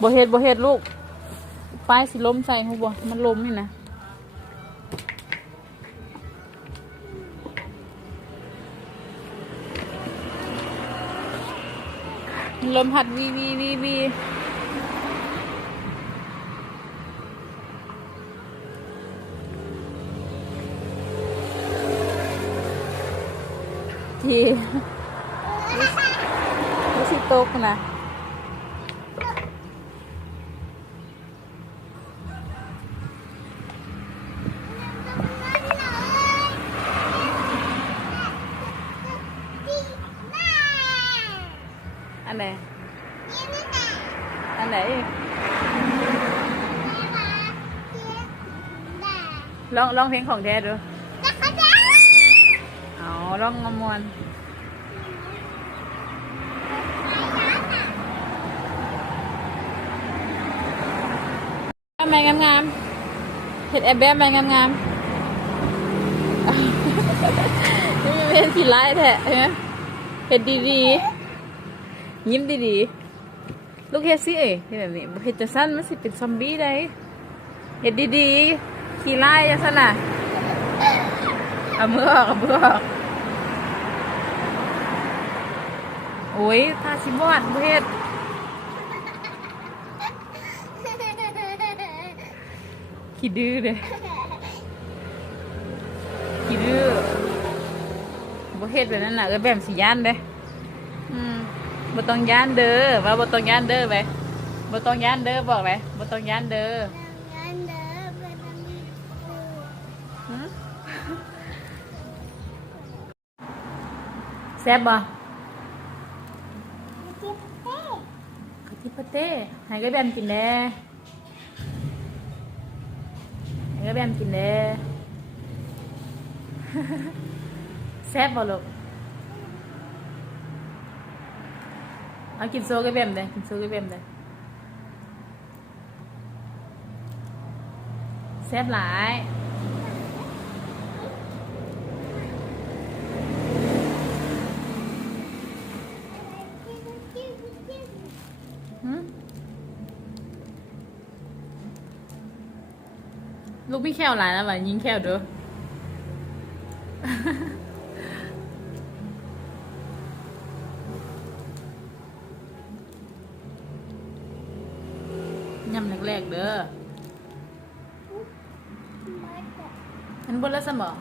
บ่เฮ็ดลูกป้ายสิล้มใส่หูบ่มันล้มนี่นะมันล้มหัดวีทีรู้สิตกนะอันไหนลองเพลงของแท้ดูเอาลองงมวนแมงงามเห็ดแอบแบบแมงงามนี่เป็นสีไล่แท้เห็ดดีๆยิ้มดีๆลูกเห็ดสิเห็ดแบบนี้เห็ดจะสั้นมันสิเป็นซอมบี้ได้เห็ดดีๆขี้ไล่จะสั้นน่ะเอามือออกโอ้ยทาชิบอดเห็ดขี้ดื้อเลยขี้ดื้อบ่เฮ็ดแบบนั้นน่ะแบบสิย่านเด้บ่ต้องย่านเด้อว่าบ่ต้องย่านเด้อไปบ่ต้องย่านเด้อบอกไปบ่ต้องย่านเด้อแซ่บบ่กะทิปะเต้ให้ก็แบบกินแน่ก็แบมกินเลย แซ่บบ่ลูกเอากินโซ่ก็แบมเลยกินโซ่ก็แบมเลยแซ่บหลายลูกพี่แควหลายแล้วว่ะยิงแควเด้อยำแรกๆเด้อมันบนแล้วสมอง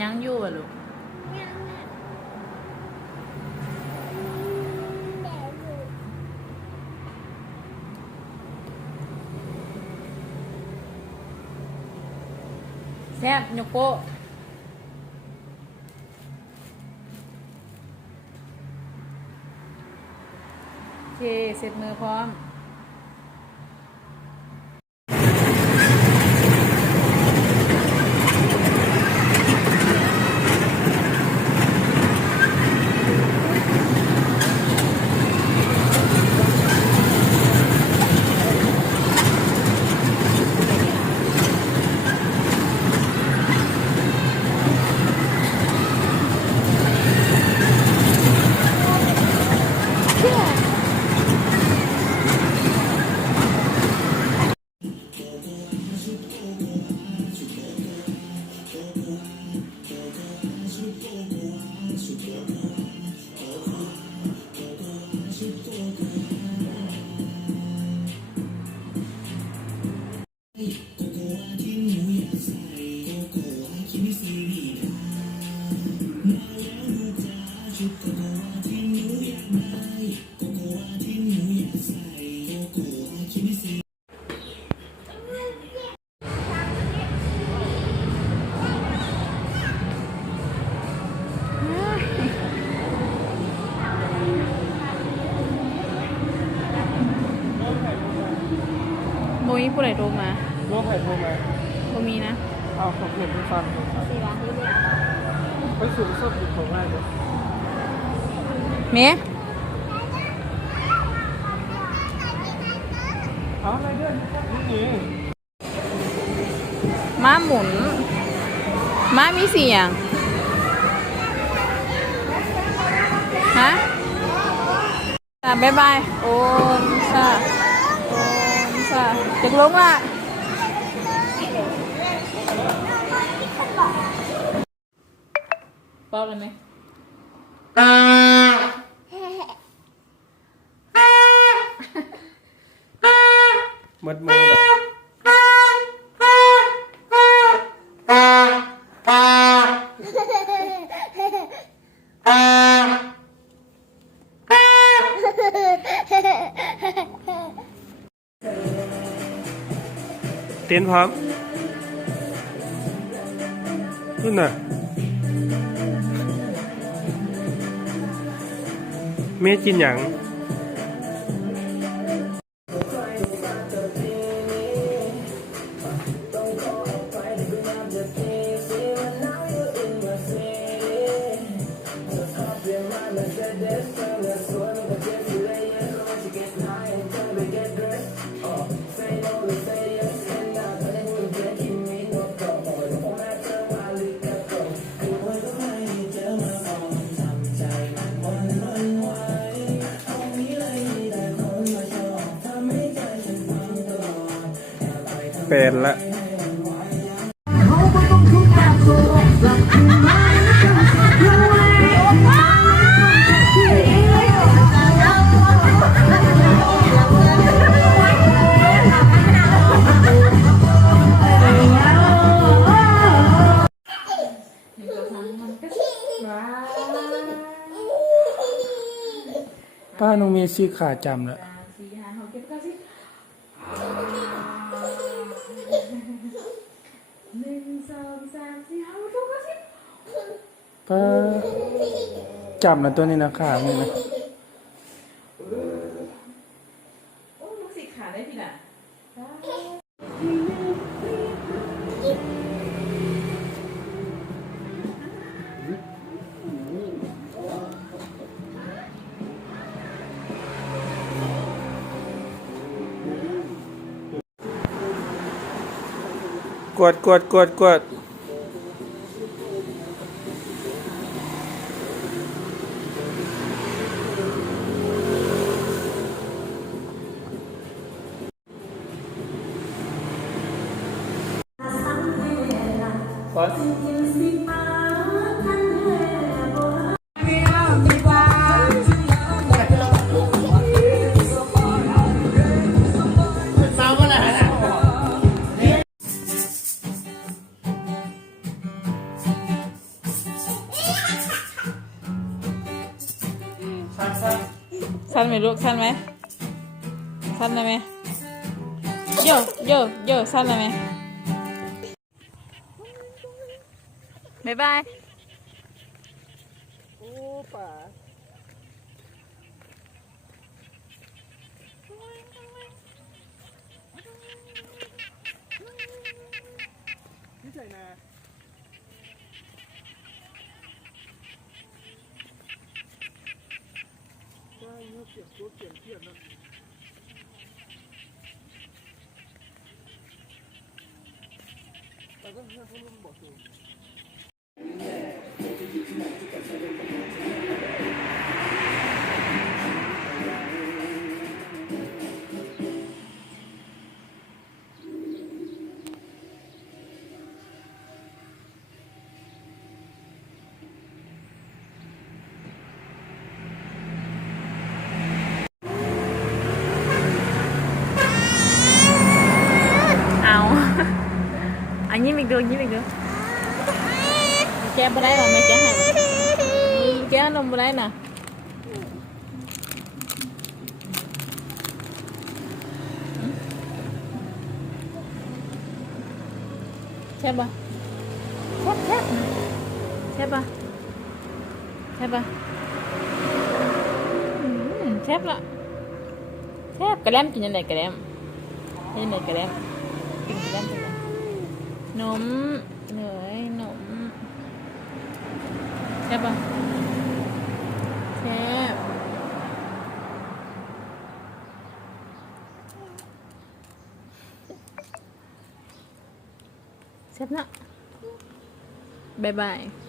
ยังอยู่อ่ะลูกแซ่บยกโป้โอเคเสร็จมือพร้อมโมยผู้ใดโทรมา โน้ตไผ่โทรมา บ่มีนะ เอาของเห็นไปฟังดูครับ 4 บาทนี่ ไปสูงสุดอยู่ของง่ายเลย เมย์ เอาอะไรด้วยนี่ ม้าหมุนม้ามี4 อย่างฮะ บ๊ายบายโอนซาโอนซาจะลงละเป้าเลยไหม มัดมือเลย เต้นพร้อมนู่นน่ะแม่กินหยังเป็นละป้าน้องมีซีขาจำแล้วป้าจำนะตัวนี้นะขามึงนะ โอ้ลูกศิษย์ขาได้พี่น่ะกดพอดสั้นไหมลูกสั้นไหมสั้นได้ไหมโยโยสั้นได้ไหมบ๊ายบาย โอ้ป่าที่ไหนนะว่าเงือกเปียกตัวเปลี่ยนเปลี่ยนนะแต่ก็เพื่อนเขาลุงบอกอยู่ เอาอันนี้มีดูแกบ่ได้หรอไม่แกให้แกนมบ่ได้น่ะใช่ปะใช่ปะแซ่บละแซ่บกระแลมกินยังไงกระแลมกินยังไงกระแลมกินกระแลมกินนมเหนื่อยนมแซ่บปะแซ่บแซ่บนะบ๊ายบาย